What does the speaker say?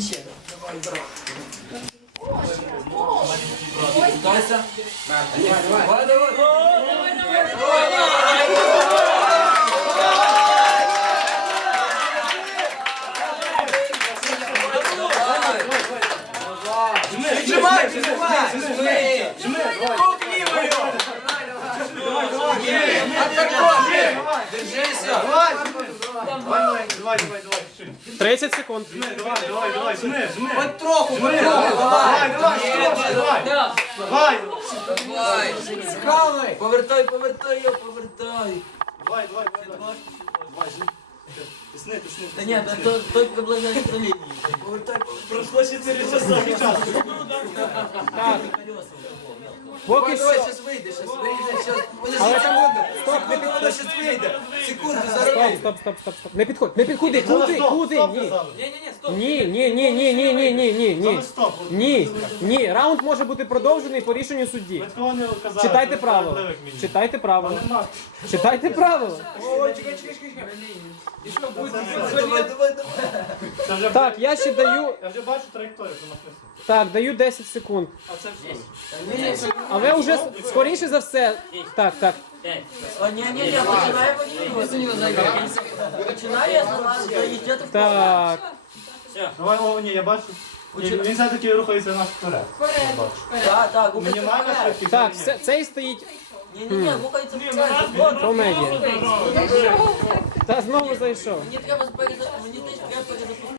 ще. Давай, брат. Питайся. Давай, давай. Віджимай, віджимай. Жми, жми. Кукні його. Держися. Давай, давай, давай. 30 секунд. Давай, давай, давай, жми, жми. Хоть. Давай, давай, давай, давай, давай. Давай. Давай. Повертай, повертай, я повертай. Давай, давай, давай. Давай. Тисни, тисни. Та ні, то тільки ближайші до лінії. Повертай, пройшло 4 часа. Так. Поки що. Щас вийде, щас вийде, щас. Секунду, щас вийде. Секунду, Стоп, стоп, стоп, стоп, стоп. Не підходь, не підходи, куди, куди, ні. Ні, ні, ні, ні, ні, ні, ні, ні, ні. Стоп. Ні, ні, раунд може бути продовжений по рішенню судді. Ви такого не казали. Читайте це правила. справедливих мені. Читайте правила. Нема. Читайте правила. Ой, чекай, чекай, чекай, чекай. І що буде? Давай, давай, давай. Це вже- Так, я ще даю. Я вже бачу траєкторію, що написано. Так, даю 10 секунд. А це все. Але вже скоріше за все. Так, так. О, ні, ні, ні, починає воювати. Починає заїжджати в Так. Давай, о, ні, я бачу. Ні, Він все-таки рухається наш вперед. Так, так, Мінімальна вперед. швидкість. Так, ні. все- цей стоїть Ні, ні, ні, рухається вперед. комедія. Та знову зайшов. Мені треба переза- мені теж треба перезапустити.